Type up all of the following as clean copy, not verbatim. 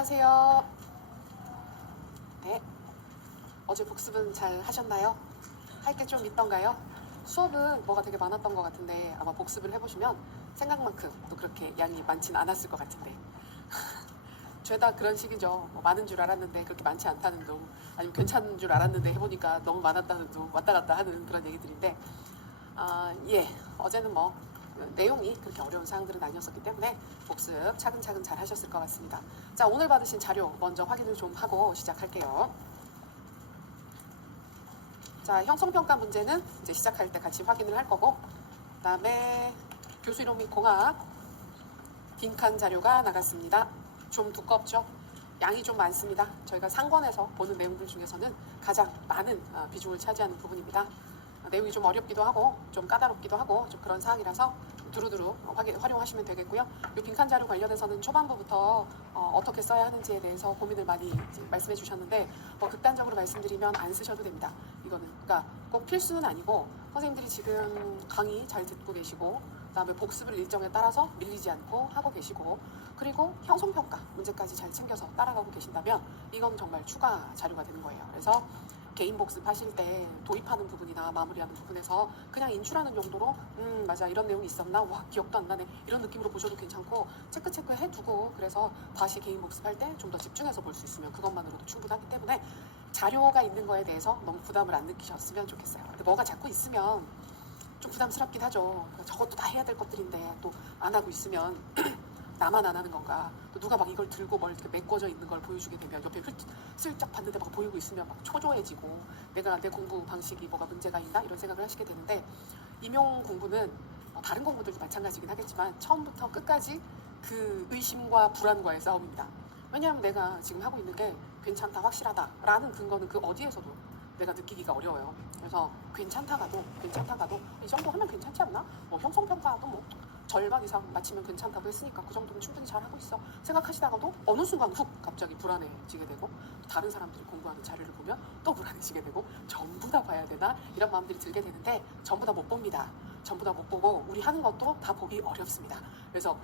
안녕하세요. 네, 어제 복습은 잘 하셨나요? 할 게 좀 있던가요? 수업은 뭐가 되게 많았던 것 같은데 아마 복습을 해보시면 생각만큼 또 그렇게 양이 많진 않았을 것 같은데 죄다 그런 식이죠. 뭐 많은 줄 알았는데 그렇게 많지 않다는 둥, 아니면 괜찮은 줄 알았는데 해보니까 너무 많았다는 둥, 왔다 갔다 하는 그런 얘기들인데 예, 어제는 뭐 내용이 그렇게 어려운 사항들은 아니었었기 때문에 복습 차근차근 잘 하셨을 것 같습니다. 자, 오늘 받으신 자료 먼저 확인을 좀 하고 시작할게요. 자, 형성평가 문제는 이제 시작할 때 같이 확인을 할 거고, 그 다음에 교수 이론 및 공학 빈칸 자료가 나갔습니다. 좀 두껍죠? 양이 좀 많습니다. 저희가 상권에서 보는 내용들 중에서는 가장 많은 비중을 차지하는 부분입니다. 내용이 좀 어렵기도 하고 좀 까다롭기도 하고 좀 그런 사항이라서 두루두루 활용하시면 되겠고요. 이 빈칸 자료 관련해서는 초반부부터 어떻게 써야 하는지에 대해서 고민을 많이 말씀해 주셨는데 극단적으로 말씀드리면 안 쓰셔도 됩니다. 이거는 그러니까 꼭 필수는 아니고 선생님들이 지금 강의 잘 듣고 계시고 그다음에 복습을 일정에 따라서 밀리지 않고 하고 계시고 그리고 형성평가 문제까지 잘 챙겨서 따라가고 계신다면 이건 정말 추가 자료가 되는 거예요. 그래서 개인 복습하실 때 도입하는 부분이나 마무리하는 부분에서 그냥 인출하는 용도로 맞아 이런 내용이 있었나 와 기억도 안 나네 이런 느낌으로 보셔도 괜찮고 체크 해두고 그래서 다시 개인 복습할 때 좀 더 집중해서 볼 수 있으면 그것만으로도 충분하기 때문에 자료가 있는 거에 대해서 너무 부담을 안 느끼셨으면 좋겠어요. 근데 뭐가 자꾸 있으면 좀 부담스럽긴 하죠. 그러니까 저것도 다 해야 될 것들인데 또 안 하고 있으면 나만 안 하는 건가? 또 누가 막 이걸 들고 뭘 이렇게 메꿔져 있는 걸 보여주게 되면 옆에 슬쩍 봤는데 막 보이고 있으면 막 초조해지고 내가 내 공부 방식이 뭐가 문제가 있나 이런 생각을 하시게 되는데 임용 공부는 다른 공부들도 마찬가지긴 하겠지만 처음부터 끝까지 그 의심과 불안과의 싸움입니다. 왜냐하면 내가 지금 하고 있는 게 괜찮다 확실하다라는 근거는 그 어디에서도 내가 느끼기가 어려워요. 그래서 괜찮다가도 이 정도 하면 괜찮지 않나? 뭐 형성평가도 뭐 절반 이상 맞히면 괜찮다고 했으니까 그 정도면 충분히 잘하고 있어 생각하시다가도 어느 순간 훅 갑자기 불안해지게 되고 다른 사람들이 공부하는 자료를 보면 또 불안해지게 되고 전부 다 봐야 되나 이런 마음들이 들게 되는데 전부 다 못 봅니다. 전부 다 못 보고 우리 하는 것도 다 보기 어렵습니다. 그래서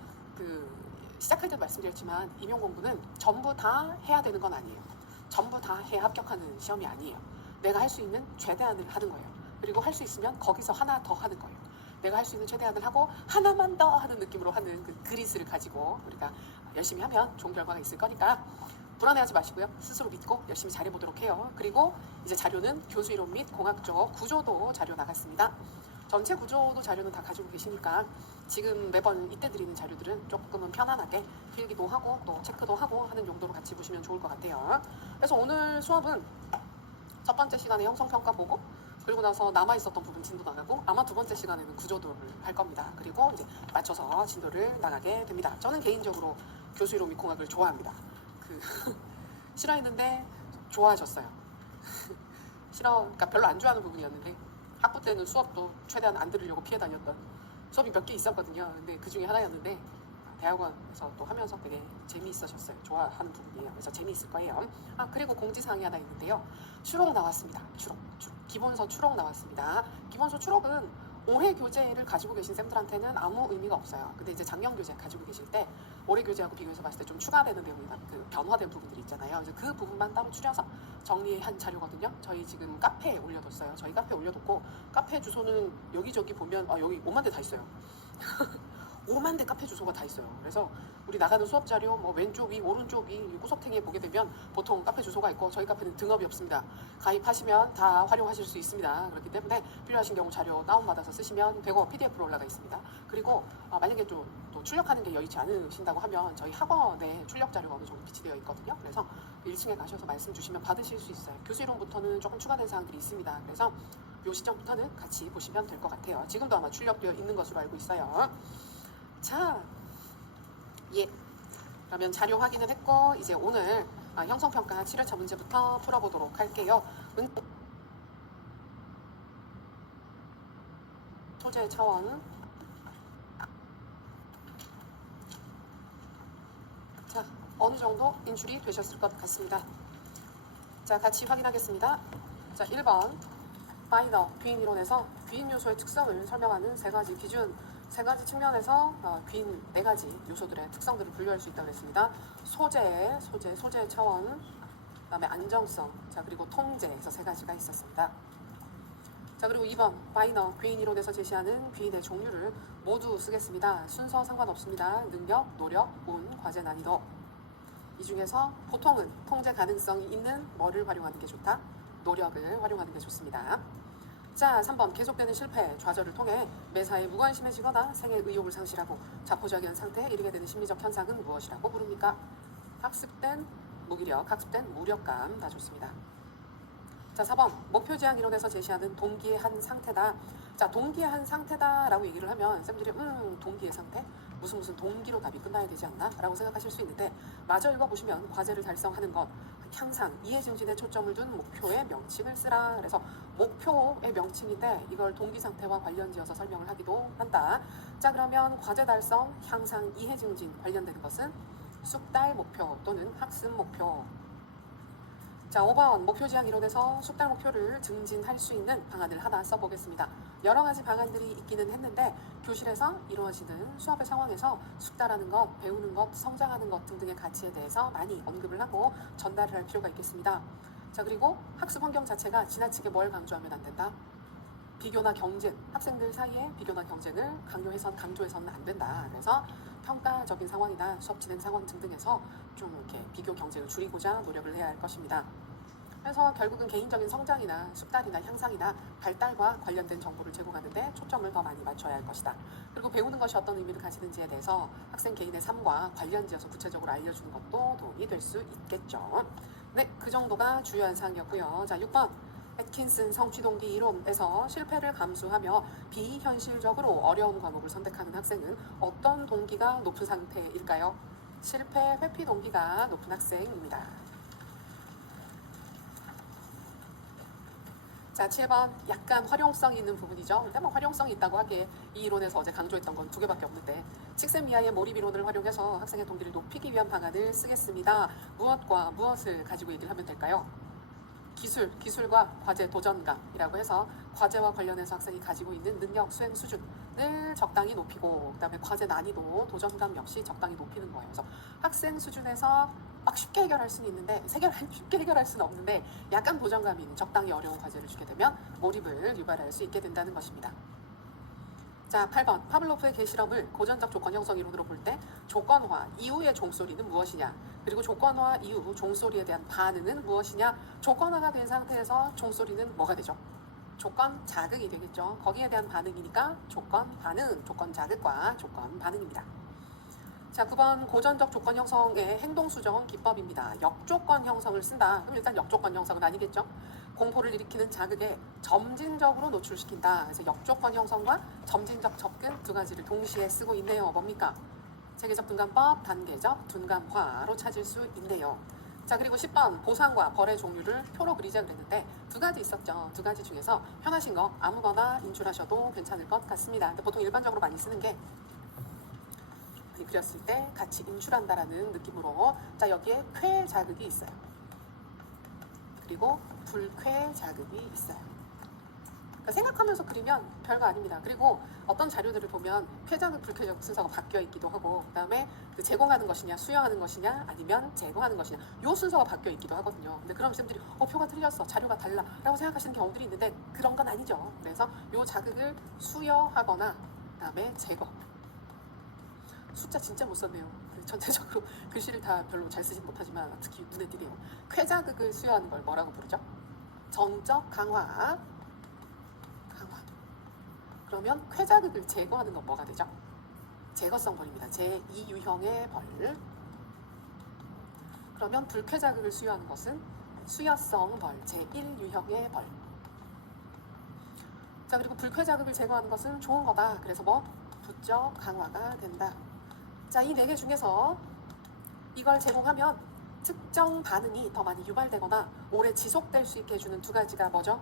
시작할 때도 말씀드렸지만 임용 공부는 전부 다 해야 되는 건 아니에요. 전부 다 해 합격하는 시험이 아니에요. 내가 할 수 있는 최대한을 하는 거예요. 그리고 할 수 있으면 거기서 하나 더 하는 거예요. 내가 할 수 있는 최대한을 하고 하나만 더 하는 느낌으로 하는 그 그릿을 가지고 우리가 열심히 하면 좋은 결과가 있을 거니까 불안해하지 마시고요. 스스로 믿고 열심히 잘해보도록 해요. 그리고 이제 자료는 교수 이론 및 공학적 구조도 자료 나갔습니다. 전체 구조도 자료는 다 가지고 계시니까 지금 매번 이때 드리는 자료들은 조금은 편안하게 필기도 하고 또 체크도 하고 하는 용도로 같이 보시면 좋을 것 같아요. 그래서 오늘 수업은 첫 번째 시간에 형성평가 보고 그리고 나서 남아있었던 부분 진도 나가고 아마 두 번째 시간에는 구조도를 할 겁니다. 그리고 이제 맞춰서 진도를 나가게 됩니다. 저는 개인적으로 교수 이론 및 공학을 좋아합니다. 싫어했는데 좋아하셨어요. 그러니까 별로 안 좋아하는 부분이었는데 학부 때는 수업도 최대한 안 들으려고 피해 다녔던 수업이 몇 개 있었거든요. 근데 그 중에 하나였는데 대학원에서 또 하면서 되게 재미있으셨어요. 좋아하는 부분이에요. 그래서 재미있을 거예요. 그리고 공지사항이 하나 있는데요. 추록 나왔습니다. 추록. 기본서 추록 나왔습니다. 기본서 추록은 올해 교재를 가지고 계신 쌤들한테는 아무 의미가 없어요. 근데 이제 작년 교재 가지고 계실 때 올해 교재하고 비교해서 봤을 때 좀 추가되는 내용이나 변화된 부분들이 있잖아요. 그래서 그 부분만 따로 추려서 정리한 자료거든요. 저희 지금 카페에 올려뒀어요. 저희 카페에 올려뒀고 카페 주소는 여기저기 보면 여기 5만 대 다 있어요. 5만 대 카페 주소가 다 있어요. 그래서 우리 나가는 수업 자료 뭐 왼쪽 위 오른쪽 위 구석탱이에 보게 되면 보통 카페 주소가 있고 저희 카페는 등업이 없습니다. 가입하시면 다 활용하실 수 있습니다. 그렇기 때문에 필요하신 경우 자료 다운받아서 쓰시면 되고 PDF로 올라가 있습니다. 그리고 만약에 또 출력하는 게 여의치 않으신다고 하면 저희 학원에 출력 자료가 어느 정도 비치되어 있거든요. 그래서 1층에 가셔서 말씀 주시면 받으실 수 있어요. 교수 이론부터는 조금 추가된 사항들이 있습니다. 그래서 이 시점부터는 같이 보시면 될 것 같아요. 지금도 아마 출력되어 있는 것으로 알고 있어요. 자, 그러면 자료 확인을 했고 이제 오늘 형성평가 7회차 문제부터 풀어보도록 할게요. 소재 차원. 자, 어느 정도 인출이 되셨을 것 같습니다. 자, 같이 확인하겠습니다. 자, 1번 파이너 귀인 이론에서 귀인 요소의 특성을 설명하는 세 가지 기준 세 가지 측면에서 귀인 네 가지 요소들의 특성들을 분류할 수 있다고 했습니다. 소재의 차원, 그다음에 안정성, 자 그리고 통제에서 세 가지가 있었습니다. 자 그리고 2번 마이너 귀인 이론에서 제시하는 귀인의 종류를 모두 쓰겠습니다. 순서 상관없습니다. 능력, 노력, 운, 과제 난이도. 이 중에서 보통은 통제 가능성이 있는 뭐를 활용하는 게 좋다? 노력을 활용하는 게 좋습니다. 자 3번 계속되는 실패, 좌절을 통해 매사에 무관심해지거나 생애 의욕을 상실하고 자포자기한 상태에 이르게 되는 심리적 현상은 무엇이라고 부릅니까? 학습된 무기력, 학습된 무력감 다 좋습니다. 자 4번 목표 지향 이론에서 제시하는 동기의 한 상태다. 자 동기의 한 상태다라고 얘기를 하면 쌤들이 동기의 상태? 무슨 동기로 답이 끝나야 되지 않나? 라고 생각하실 수 있는데 마저 읽어보시면 과제를 달성하는 것, 향상, 이해증진에 초점을 둔 목표의 명칭을 쓰라. 그래서 목표의 명칭인데 이걸 동기 상태와 관련지어서 설명을 하기도 한다. 자 그러면 과제 달성, 향상, 이해증진 관련되는 것은 숙달 목표 또는 학습 목표. 자 5번 목표 지향 이론에서 숙달 목표를 증진할 수 있는 방안을 하나 써보겠습니다. 여러 가지 방안들이 있기는 했는데 교실에서 이루어지는 수업의 상황에서 숙달하는 것, 배우는 것, 성장하는 것 등등의 가치에 대해서 많이 언급을 하고 전달을 할 필요가 있겠습니다. 자 그리고 학습 환경 자체가 지나치게 뭘 강조하면 안 된다? 비교나 경쟁, 학생들 사이에 비교나 경쟁을 강조해서는 안 된다. 그래서 평가적인 상황이나 수업 진행 상황 등등에서 좀 이렇게 비교 경쟁을 줄이고자 노력을 해야 할 것입니다. 그래서 결국은 개인적인 성장이나 숙달이나 향상이나 발달과 관련된 정보를 제공하는데 초점을 더 많이 맞춰야 할 것이다. 그리고 배우는 것이 어떤 의미를 가지는지에 대해서 학생 개인의 삶과 관련지어서 구체적으로 알려주는 것도 도움이 될 수 있겠죠. 네, 그 정도가 주요한 사항이었고요. 자, 6번. 애킨슨 성취동기 이론에서 실패를 감수하며 비현실적으로 어려운 과목을 선택하는 학생은 어떤 동기가 높은 상태일까요? 실패 회피 동기가 높은 학생입니다. 자, 7번 약간 활용성이 있는 부분이죠. 근데 뭐 활용성이 있다고 하기에 이 이론에서 어제 강조했던 건 2개밖에 없는데 칙쌤 이하의 몰입 이론을 활용해서 학생의 동기를 높이기 위한 방안을 쓰겠습니다. 무엇과 무엇을 가지고 얘기를 하면 될까요? 기술과 과제 도전감이라고 해서 과제와 관련해서 학생이 가지고 있는 능력 수행 수준을 적당히 높이고 그다음에 과제 난이도 도전감 역시 적당히 높이는 거예요. 그래서 학생 수준에서 막 쉽게 해결할 수는 있는데 쉽게 해결할 수는 없는데 약간 도전감이 있는 적당히 어려운 과제를 주게 되면 몰입을 유발할 수 있게 된다는 것입니다. 자 8번 파블로프의 개실험을 고전적 조건 형성 이론으로 볼 때 조건화 이후의 종소리는 무엇이냐 그리고 조건화 이후 종소리에 대한 반응은 무엇이냐 조건화가 된 상태에서 종소리는 뭐가 되죠? 조건 자극이 되겠죠. 거기에 대한 반응이니까 조건 반응, 조건 자극과 조건 반응입니다. 자 9번 고전적 조건 형성의 행동 수정 기법입니다. 역조건 형성을 쓴다. 그럼 일단 역조건 형성은 아니겠죠? 공포를 일으키는 자극에 점진적으로 노출시킨다. 그래서 역조건 형성과 점진적 접근 2가지를 동시에 쓰고 있네요. 뭡니까? 체계적 둔감법, 단계적 둔감화로 찾을 수 있네요. 자 그리고 10번 보상과 벌의 종류를 표로 그리자 그랬는데 2가지 있었죠. 2가지 중에서 편하신 거 아무거나 인출하셔도 괜찮을 것 같습니다. 근데 보통 일반적으로 많이 쓰는 게 그렸을 때 같이 인출한다라는 느낌으로 자 여기에 쾌 자극이 있어요. 그리고 불쾌 자극이 있어요. 그러니까 생각하면서 그리면 별거 아닙니다. 그리고 어떤 자료들을 보면 쾌자극, 불쾌자극 순서가 바뀌어 있기도 하고 그 다음에 그 제공하는 것이냐 수용하는 것이냐 아니면 제거하는 것이냐 요 순서가 바뀌어 있기도 하거든요. 근데 그럼 쌤들이 표가 틀렸어 자료가 달라 라고 생각하시는 경우들이 있는데 그런 건 아니죠. 그래서 요 자극을 수여하거나 그 다음에 제거 숫자 진짜 못 썼네요. 전체적으로 글씨를 다 별로 잘 쓰진 못하지만 특히 눈에 띄네요. 쾌자극을 수여하는 걸 뭐라고 부르죠? 정적 강화. 그러면 쾌자극을 제거하는 건 뭐가 되죠? 제거성 벌입니다. 제2유형의 벌. 그러면 불쾌자극을 수여하는 것은 수여성 벌, 제1유형의 벌. 자 그리고 불쾌자극을 제거하는 것은 좋은 거다. 그래서 뭐? 부적 강화가 된다. 자, 이 4개 중에서 이걸 제공하면 특정 반응이 더 많이 유발되거나 오래 지속될 수 있게 해주는 2가지가 뭐죠?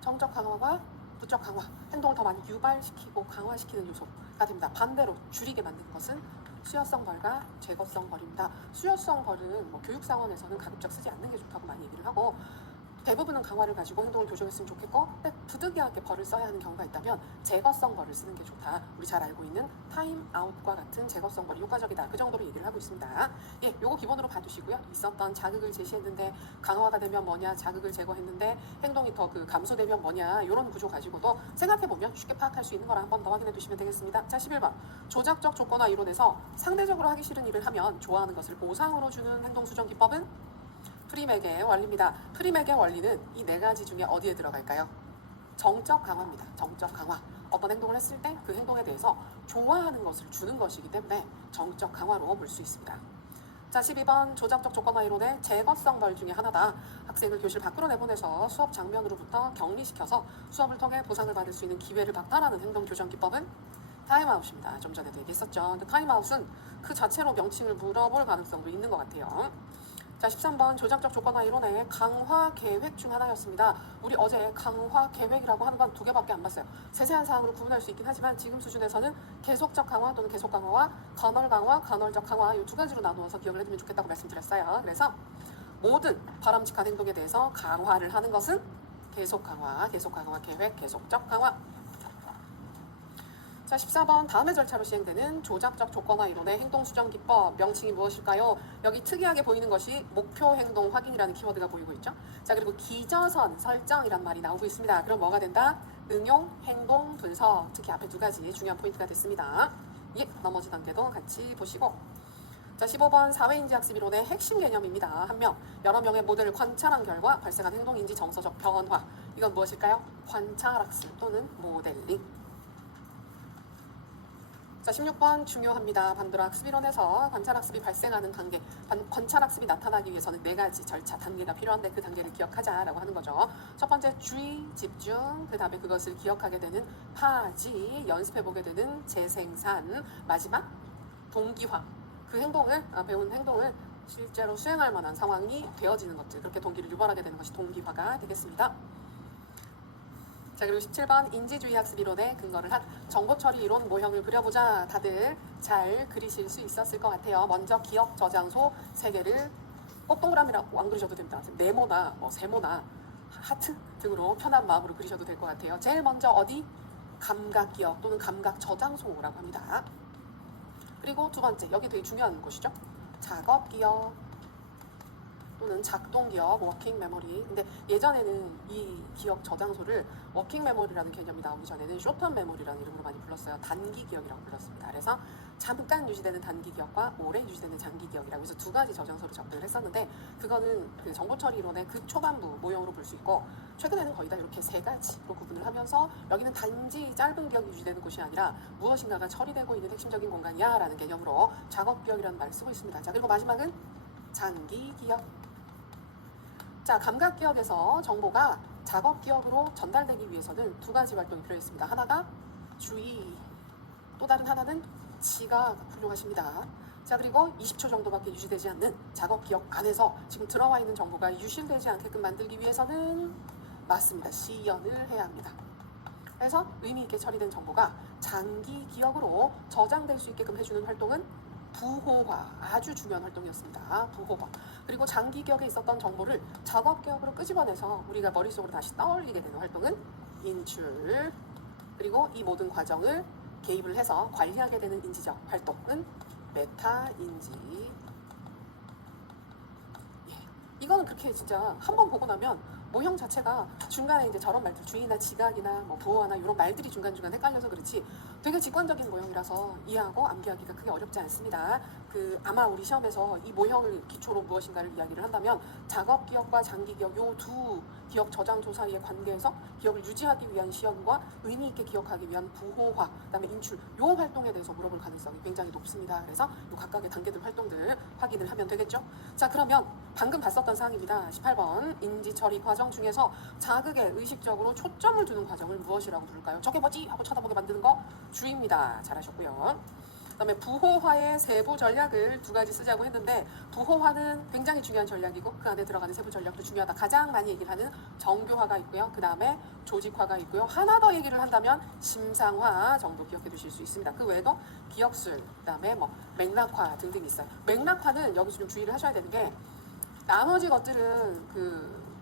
정적 강화와 부적 강화, 행동을 더 많이 유발시키고 강화시키는 요소가 됩니다. 반대로 줄이게 만드는 것은 수여성 벌과 제거성 벌입니다. 수여성 벌은 뭐 교육 상황에서는 가급적 쓰지 않는 게 좋다고 많이 얘기를 하고 대부분은 강화를 가지고 행동을 교정했으면 좋겠고, 근데 부득이하게 벌을 써야 하는 경우가 있다면 제거성 벌을 쓰는 게 좋다. 우리 잘 알고 있는 타임 아웃과 같은 제거성 벌이 효과적이다. 그 정도로 얘기를 하고 있습니다. 예, 요거 기본으로 봐두시고요. 있었던 자극을 제시했는데 강화가 되면 뭐냐, 자극을 제거했는데 행동이 더 감소되면 뭐냐, 이런 구조 가지고도 생각해보면 쉽게 파악할 수 있는 거라 한 번 더 확인해 두시면 되겠습니다. 자, 11번. 조작적 조건화 이론에서 상대적으로 하기 싫은 일을 하면 좋아하는 것을 보상으로 주는 행동 수정 기법은 프리맥의 원리입니다. 프리맥의 원리는 이 네 가지 중에 어디에 들어갈까요? 정적 강화입니다. 정적 강화. 어떤 행동을 했을 때 그 행동에 대해서 좋아하는 것을 주는 것이기 때문에 정적 강화로 볼 수 있습니다. 자, 12번 조작적 조건화 이론의 제거성 벌 중에 하나다. 학생을 교실 밖으로 내보내서 수업 장면으로부터 격리시켜서 수업을 통해 보상을 받을 수 있는 기회를 박탈하는 행동 교정 기법은 타임아웃입니다. 좀 전에도 얘기했었죠. 근데 타임아웃은 그 자체로 명칭을 물어볼 가능성도 있는 것 같아요. 자, 13번 조작적 조건화 이론의 강화 계획 중 하나였습니다. 우리 어제 강화 계획이라고 하는 건 두 개밖에 안 봤어요. 세세한 사항으로 구분할 수 있긴 하지만 지금 수준에서는 계속적 강화 또는 계속 강화와 간헐 강화, 간헐적 강화 이 두 가지로 나누어서 기억을 해두면 좋겠다고 말씀드렸어요. 그래서 모든 바람직한 행동에 대해서 강화를 하는 것은 계속 강화 계획, 계속적 강화. 자, 14번 다음의 절차로 시행되는 조작적 조건화 이론의 행동 수정 기법 명칭이 무엇일까요? 여기 특이하게 보이는 것이 목표 행동 확인이라는 키워드가 보이고 있죠. 자, 그리고 기저선 설정이란 말이 나오고 있습니다. 그럼 뭐가 된다? 응용, 행동, 분석. 특히 앞에 두 가지 중요한 포인트가 됐습니다. 예, 나머지 단계도 같이 보시고. 자, 15번 사회인지 학습 이론의 핵심 개념입니다. 한 명, 여러 명의 모델을 관찰한 결과 발생한 행동인지 정서적 변화. 이건 무엇일까요? 관찰학습 또는 모델링. 자, 16번 중요합니다. 반도라 학습 이론에서 관찰학습이 발생하는 단계, 관찰학습이 나타나기 위해서는 네 가지 절차, 단계가 필요한데 그 단계를 기억하자라고 하는 거죠. 첫 번째 주의, 집중, 그 다음에 그것을 기억하게 되는 파지, 연습해보게 되는 재생산, 마지막 동기화. 그 행동을, 배운 행동을 실제로 수행할 만한 상황이 되어지는 것들, 그렇게 동기를 유발하게 되는 것이 동기화가 되겠습니다. 자, 그리고 17번 인지주의 학습 이론에 근거를 한 정보처리 이론 모형을 그려보자. 다들 잘 그리실 수 있었을 것 같아요. 먼저 기억 저장소 3개를 꼭 동그라미라고 안 그리셔도 됩니다. 네모나 세모나 하트 등으로 편한 마음으로 그리셔도 될 것 같아요. 제일 먼저 어디? 감각 기억 또는 감각 저장소라고 합니다. 그리고 두 번째, 여기 되게 중요한 곳이죠. 작업 기억 또는 작동 기억, 워킹 메모리. 근데 예전에는 이 기억 저장소를 워킹 메모리라는 개념이 나오기 전에는 쇼텀 메모리라는 이름으로 많이 불렀어요. 단기 기억이라고 불렀습니다. 그래서 잠깐 유지되는 단기 기억과 오래 유지되는 장기 기억이라고 해서 두 가지 저장소를 접근을 했었는데, 그거는 그 정보처리 이론의 그 초반부 모형으로 볼 수 있고, 최근에는 거의 다 이렇게 세 가지로 구분을 하면서 여기는 단지 짧은 기억이 유지되는 곳이 아니라 무엇인가가 처리되고 있는 핵심적인 공간이야 라는 개념으로 작업 기억이라는 말을 쓰고 있습니다. 자, 그리고 마지막은 장기 기억. 자, 감각 기억에서 정보가 작업 기억으로 전달되기 위해서는 두 가지 활동이 필요했습니다. 하나가 주의, 또 다른 하나는 지각. 훌륭하십니다. 자, 그리고 20초 정도밖에 유지되지 않는 작업 기억 안에서 지금 들어와 있는 정보가 유실되지 않게끔 만들기 위해서는 맞습니다. 시연을 해야 합니다. 그래서 의미 있게 처리된 정보가 장기 기억으로 저장될 수 있게끔 해주는 활동은 부호화, 아주 중요한 활동이었습니다. 부호화. 그리고 장기 기억에 있었던 정보를 작업 기억으로 끄집어내서 우리가 머릿속으로 다시 떠올리게 되는 활동은 인출. 그리고 이 모든 과정을 개입을 해서 관리하게 되는 인지적 활동은 메타인지. 예. 이거는 그렇게 진짜 한번 보고 나면 모형 자체가 중간에 이제 저런 말들, 주의나 지각이나 부호화나 이런 말들이 중간중간 헷갈려서 그렇지 되게 직관적인 모형이라서 이해하고 암기하기가 크게 어렵지 않습니다. 아마 우리 시험에서 이 모형을 기초로 무엇인가를 이야기를 한다면 작업 기억과 장기 기억 요 두 기억 저장소 사이의 관계에서 기억을 유지하기 위한 시연과 의미 있게 기억하기 위한 부호화, 그다음에 인출 요 활동에 대해서 물어볼 가능성이 굉장히 높습니다. 그래서 요 각각의 단계들 활동들 확인을 하면 되겠죠. 자, 그러면 방금 봤었던 사항입니다. 18번 인지 처리 과정 중에서 자극에 의식적으로 초점을 두는 과정을 무엇이라고 부를까요? 저게 뭐지? 하고 쳐다보게 만드는 거 주의입니다. 잘하셨고요. 그다음에 부호화의 세부 전략을 두 가지 쓰자고 했는데, 부호화는 굉장히 중요한 전략이고 그 안에 들어가는 세부 전략도 중요하다. 가장 많이 얘기를 하는 정교화가 있고요. 그 다음에 조직화가 있고요. 하나 더 얘기를 한다면 심상화 정도 기억해 두실 수 있습니다. 그 외에도 기억술, 그 다음에 맥락화 등등 있어요. 맥락화는 여기서 좀 주의를 하셔야 되는 게, 나머지 것들은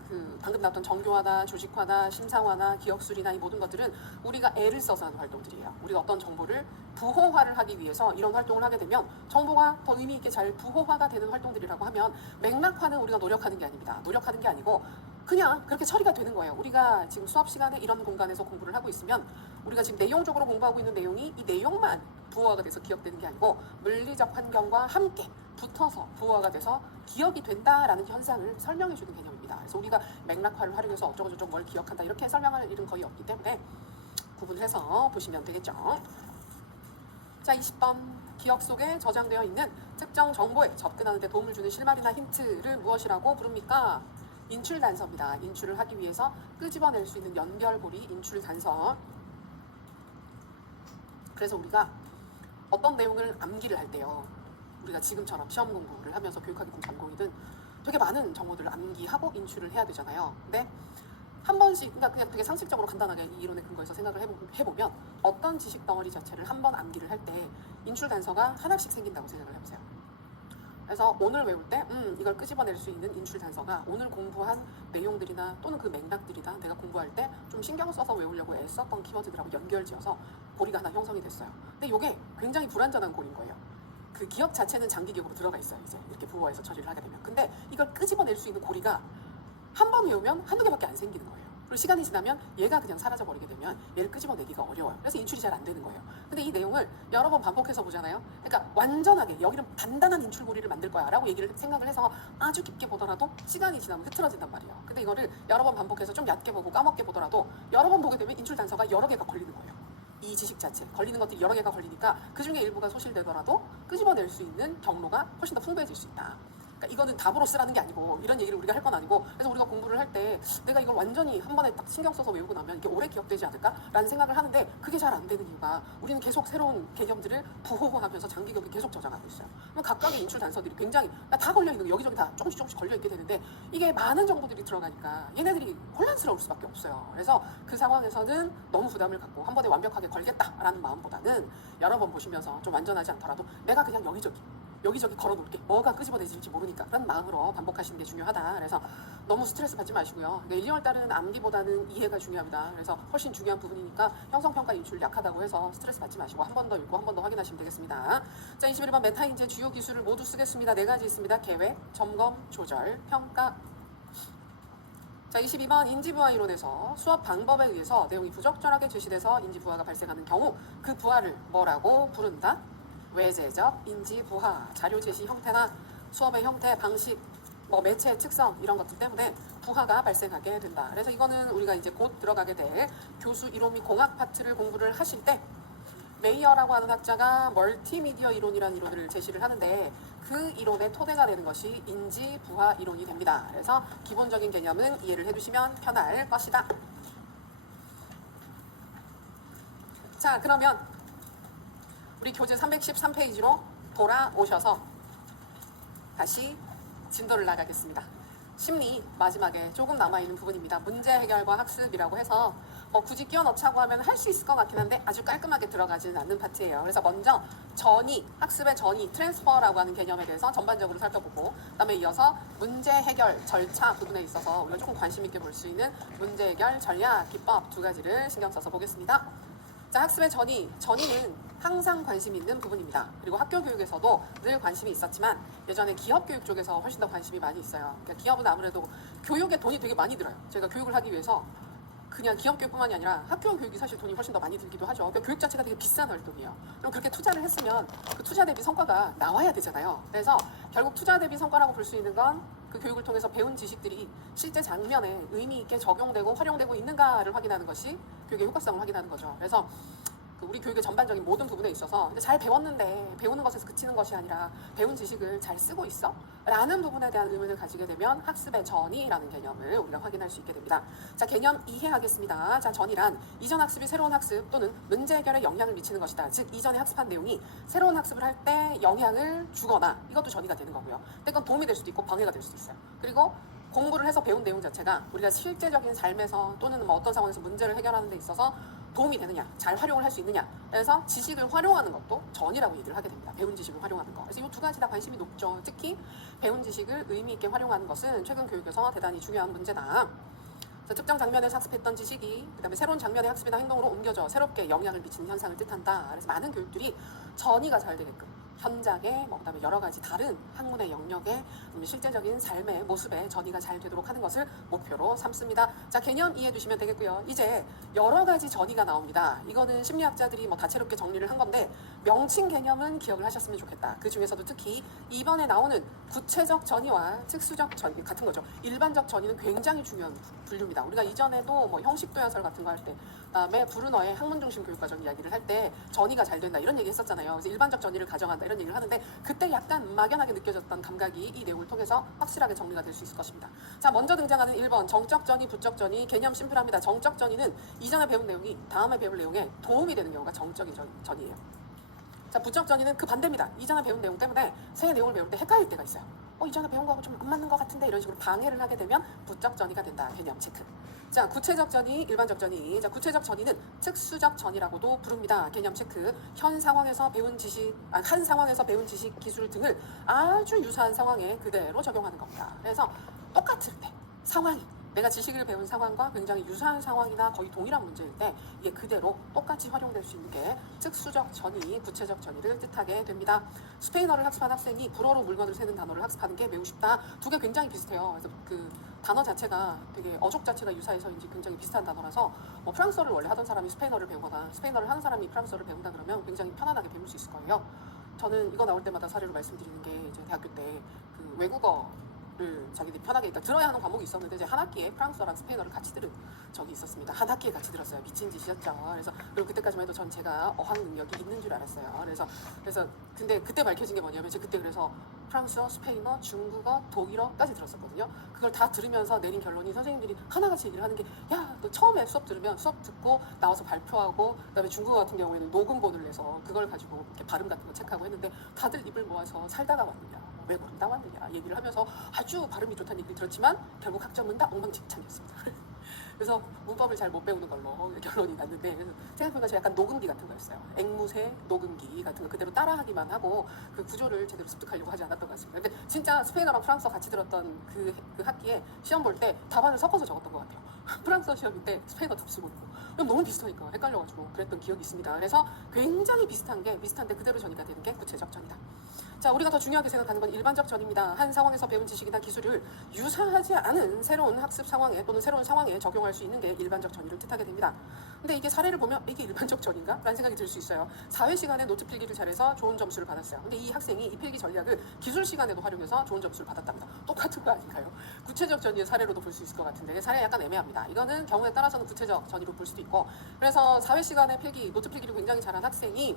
그 방금 나왔던 정교화나 조직화나 심상화나 기억술이나 이 모든 것들은 우리가 애를 써서 하는 활동들이에요. 우리가 어떤 정보를 부호화를 하기 위해서 이런 활동을 하게 되면 정보가 더 의미 있게 잘 부호화가 되는 활동들이라고 하면 맥락화는 우리가 노력하는 게 아닙니다. 노력하는 게 아니고 그냥 그렇게 처리가 되는 거예요. 우리가 지금 수업 시간에 이런 공간에서 공부를 하고 있으면 우리가 지금 내용적으로 공부하고 있는 내용이 이 내용만 부호화가 돼서 기억되는 게 아니고 물리적 환경과 함께 붙어서 부호화가 돼서 기억이 된다라는 현상을 설명해 주는 개념입니다. 그래서 우리가 맥락화를 활용해서 어쩌고저쩌고 뭘 기억한다 이렇게 설명할 일은 거의 없기 때문에 구분해서 보시면 되겠죠. 자, 20번 기억 속에 저장되어 있는 특정 정보에 접근하는 데 도움을 주는 실마리나 힌트를 무엇이라고 부릅니까? 인출 단서입니다. 인출을 하기 위해서 끄집어낼 수 있는 연결고리 인출 단서. 그래서 우리가 어떤 내용을 암기를 할 때요, 우리가 지금처럼 시험 공부를 하면서 교육학이든 전공이든 되게 많은 정보들을 암기하고 인출을 해야 되잖아요. 근데 한 번씩 그냥 되게 상식적으로 간단하게 이 이론에 근거해서 생각을 해보면 어떤 지식 덩어리 자체를 한 번 암기를 할 때 인출 단서가 하나씩 생긴다고 생각을 해보세요. 그래서 오늘 외울 때 이걸 끄집어낼 수 있는 인출 단서가 오늘 공부한 내용들이나 또는 그 맥락들이나 내가 공부할 때 좀 신경 써서 외우려고 애썼던 키워드들하고 연결지어서 고리가 하나 형성이 됐어요. 근데 이게 굉장히 불완전한 고리인 거예요. 그 기억 자체는 장기 기억으로 들어가 있어요. 이제 이렇게 부호화해서 처리를 하게 되면. 근데 이걸 끄집어낼 수 있는 고리가 한 번 외우면 한두 개밖에 안 생기는 거예요. 그리고 시간이 지나면 얘가 그냥 사라져버리게 되면 얘를 끄집어내기가 어려워요. 그래서 인출이 잘 안 되는 거예요. 근데 이 내용을 여러 번 반복해서 보잖아요. 그러니까 완전하게 여기는 단단한 인출고리를 만들 거야 라고 얘기를 생각을 해서 아주 깊게 보더라도 시간이 지나면 흐트러진단 말이에요. 근데 이거를 여러 번 반복해서 좀 얕게 보고 까먹게 보더라도 여러 번 보게 되면 인출 단서가 여러 개가 걸리는 거예요. 이 지식 자체 걸리는 것들이 여러 개가 걸리니까 그 중에 일부가 소실되더라도 끄집어낼 수 있는 경로가 훨씬 더 풍부해질 수 있다. 그러니까 이거는 답으로 쓰라는 게 아니고 이런 얘기를 우리가 할 건 아니고, 그래서 우리가 공부를 할 때 내가 이걸 완전히 한 번에 딱 신경 써서 외우고 나면 이게 오래 기억되지 않을까라는 생각을 하는데 그게 잘 안 되는 이유가 우리는 계속 새로운 개념들을 부호화하면서 장기 기억을 계속 저장하고 있어요. 그럼 각각의 인출 단서들이 굉장히 다 걸려 있는 거, 여기저기 다 조금씩 걸려 있게 되는데 이게 많은 정보들이 들어가니까 얘네들이 혼란스러울 수밖에 없어요. 그래서 그 상황에서는 너무 부담을 갖고 한 번에 완벽하게 걸겠다라는 마음보다는 여러 번 보시면서 좀 완전하지 않더라도 내가 그냥 여기저기 걸어놓을게, 뭐가 끄집어내질지 모르니까 라는 마음으로 반복하시는 게 중요하다. 그래서 너무 스트레스 받지 마시고요. 1, 2월 달은 암기보다는 이해가 중요합니다. 그래서 훨씬 중요한 부분이니까 형성평가 인출 약하다고 해서 스트레스 받지 마시고 한 번 더 읽고 한 번 더 확인하시면 되겠습니다. 자, 21번 메타인재 주요 기술을 모두 쓰겠습니다. 4가지 있습니다. 계획, 점검, 조절, 평가. 자, 22번 인지부화 이론에서 수업 방법에 의해서 내용이 부적절하게 제시돼서 인지부화가 발생하는 경우 그 부화를 뭐라고 부른다? 외재적 인지부화, 자료 제시 형태나 수업의 형태, 방식, 매체의 특성 이런 것들 때문에 부하가 발생하게 된다. 그래서 이거는 우리가 이제 곧 들어가게 될 교수 이론 및 공학 파트를 공부를 하실 때 메이어라고 하는 학자가 멀티미디어 이론이라는 이론을 제시를 하는데 그 이론의 토대가 되는 것이 인지부화 이론이 됩니다. 그래서 기본적인 개념은 이해를 해두시면 편할 것이다. 자, 그러면 우리 교재 313페이지로 돌아오셔서 다시 진도를 나가겠습니다. 심리 마지막에 조금 남아있는 부분입니다. 문제 해결과 학습이라고 해서 굳이 끼워 넣자고 하면 할 수 있을 것 같긴 한데 아주 깔끔하게 들어가지는 않는 파트예요. 그래서 먼저 전이, 학습의 전이, 트랜스퍼라고 하는 개념에 대해서 전반적으로 살펴보고 그다음에 이어서 문제 해결 절차 부분에 있어서 우리가 조금 관심 있게 볼 수 있는 문제 해결 전략, 기법 2가지를 신경 써서 보겠습니다. 자, 학습의 전이는 항상 관심 있는 부분입니다. 그리고 학교 교육에서도 늘 관심이 있었지만 예전에 기업 교육 쪽에서 훨씬 더 관심이 많이 있어요. 그러니까 기업은 아무래도 교육에 돈이 되게 많이 들어요. 제가 교육을 하기 위해서 그냥 기업 교육뿐만이 아니라 학교 교육이 사실 돈이 훨씬 더 많이 들기도 하죠. 그러니까 교육 자체가 되게 비싼 활동이에요. 그럼 그렇게 투자를 했으면 그 투자 대비 성과가 나와야 되잖아요. 그래서 결국 투자 대비 성과라고 볼 수 있는 건 그 교육을 통해서 배운 지식들이 실제 장면에 의미 있게 적용되고 활용되고 있는가를 확인하는 것이 교육의 효과성을 확인하는 거죠. 그래서 우리 교육의 전반적인 모든 부분에 있어서 잘 배웠는데 배우는 것에서 그치는 것이 아니라 배운 지식을 잘 쓰고 있어? 라는 부분에 대한 의문을 가지게 되면 학습의 전이라는 개념을 우리가 확인할 수 있게 됩니다. 자, 개념 이해하겠습니다. 자, 전이란 이전 학습이 새로운 학습 또는 문제 해결에 영향을 미치는 것이다. 즉 이전에 학습한 내용이 새로운 학습을 할 때 영향을 주거나 이것도 전이가 되는 거고요. 근데 그건 도움이 될 수도 있고 방해가 될 수도 있어요. 그리고 공부를 해서 배운 내용 자체가 우리가 실제적인 삶에서 또는 어떤 상황에서 문제를 해결하는 데 있어서 도움이 되느냐, 잘 활용을 할 수 있느냐. 그래서 지식을 활용하는 것도 전이라고 얘기를 하게 됩니다. 배운 지식을 활용하는 거. 그래서 이 두 가지 다 관심이 높죠. 특히 배운 지식을 의미 있게 활용하는 것은 최근 교육에서 대단히 중요한 문제다. 특정 장면에서 학습했던 지식이 그다음에 새로운 장면의 학습이나 행동으로 옮겨져 새롭게 영향을 미치는 현상을 뜻한다. 그래서 많은 교육들이 전이가 잘 되게끔 현장에 그다음에 여러 가지 다른 학문의 영역에 실제적인 삶의 모습에 전이가 잘 되도록 하는 것을 목표로 삼습니다. 자, 개념 이해해 두시면 되겠고요. 이제 여러 가지 전이가 나옵니다. 이거는 심리학자들이 다채롭게 정리를 한 건데 명칭 개념은 기억을 하셨으면 좋겠다. 그 중에서도 특히 이번에 나오는 구체적 전이와 특수적 전이 같은 거죠. 일반적 전이는 굉장히 중요한 분류입니다. 우리가 이전에도 형식도야설 같은 거 할 때, 그다음에 브루너의 학문 중심 교육과정 이야기를 할 때 전이가 잘 된다 이런 얘기 했었잖아요. 그래서 일반적 전이를 가정한다 이런 얘기를 하는데 그때 약간 막연하게 느껴졌던 감각이 이 내용을 통해서 확실하게 정리가 될 수 있을 것입니다. 자, 먼저 등장하는 1번 정적 전이, 부적 전이. 개념 심플합니다. 정적 전이는 이전에 배운 내용이 다음에 배울 내용에 도움이 되는 경우가 정적인 전이에요. 자, 부적 전이는 그 반대입니다. 이전에 배운 내용 때문에 새 내용을 배울 때 헷갈릴 때가 있어요. 이전에 배운 거하고 좀 안 맞는 것 같은데 이런 식으로 방해를 하게 되면 부적 전이가 된다. 개념 체크. 자, 구체적 전이, 일반적 전이. 자, 구체적 전이는 특수적 전이라고도 부릅니다. 개념 체크. 한 상황에서 배운 지식, 기술 등을 아주 유사한 상황에 그대로 적용하는 겁니다. 그래서 똑같을 때 상황이 내가 지식을 배운 상황과 굉장히 유사한 상황이나 거의 동일한 문제일 때 이게 그대로 똑같이 활용될 수 있는 게 특수적 전이, 구체적 전이를 뜻하게 됩니다. 스페인어를 학습한 학생이 불어로 물건을 세는 단어를 학습하는 게 매우 쉽다. 두 개 굉장히 비슷해요. 그래서 그 단어 자체가 되게 어족 자체가 유사해서인지 굉장히 비슷한 단어라서 프랑스어를 원래 하던 사람이 스페인어를 배우거나 스페인어를 하는 사람이 프랑스어를 배운다 그러면 굉장히 편안하게 배울 수 있을 거예요. 저는 이거 나올 때마다 사례로 말씀드리는 게 이제 대학교 때 그 외국어를 자기들이 편하게 들어야 하는 과목이 있었는데 이제 한 학기에 프랑스어랑 스페인어를 같이 들은 적이 있었습니다. 한 학기에 같이 들었어요. 미친 짓이었죠. 그래서 그리고 그때까지만 해도 전 제가 어학 능력이 있는 줄 알았어요. 그래서 근데 그때 밝혀진 게 뭐냐면 제가 그때 그래서 프랑스어, 스페인어, 중국어, 독일어까지 들었었거든요. 그걸 다 들으면서 내린 결론이 선생님들이 하나같이 얘기를 하는 게 야, 너 처음에 수업 들으면 수업 듣고 나와서 발표하고 그다음에 중국어 같은 경우에는 녹음본을 내서 그걸 가지고 이렇게 발음 같은 거 체크하고 했는데 다들 입을 모아서 살다가 왔느냐, 왜 모른다 왔느냐 얘기를 하면서 아주 발음이 좋다는 얘기를 들었지만 결국 학점은 다 엉망진창이었습니다. 그래서 문법을 잘 못 배우는 걸로 결론이 났는데 그래서 생각해보니까 약간 녹음기 같은 거였어요. 앵무새 녹음기 같은 거 그대로 따라하기만 하고 그 구조를 제대로 습득하려고 하지 않았던 것 같습니다. 근데 진짜 스페인어랑 프랑스어 같이 들었던 그 학기에 시험 볼 때 답안을 섞어서 적었던 것 같아요. 프랑스어 시험일 때 스페인어도 쓰고 있고 너무 비슷하니까 헷갈려가지고 그랬던 기억이 있습니다. 그래서 굉장히 비슷한데 그대로 전이가 되는 게 구체적 전이다. 자, 우리가 더 중요하게 생각하는 건 일반적 전입니다. 한 상황에서 배운 지식이나 기술을 유사하지 않은 새로운 학습 상황에 또는 새로운 상황에 적용할 수 있는 게 일반적 전이를 뜻하게 됩니다. 근데 이게 사례를 보면 이게 일반적 전인가? 라는 생각이 들 수 있어요. 사회 시간에 노트 필기를 잘해서 좋은 점수를 받았어요. 근데 이 학생이 이 필기 전략을 기술 시간에도 활용해서 좋은 점수를 받았답니다. 똑같은 거 아닌가요? 구체적 전이의 사례로도 볼 수 있을 것 같은데 사례가 약간 애매합니다. 이거는 경우에 따라서는 구체적 전이로 볼 수도 있고 그래서 사회 시간에 노트 필기를 굉장히 잘한 학생이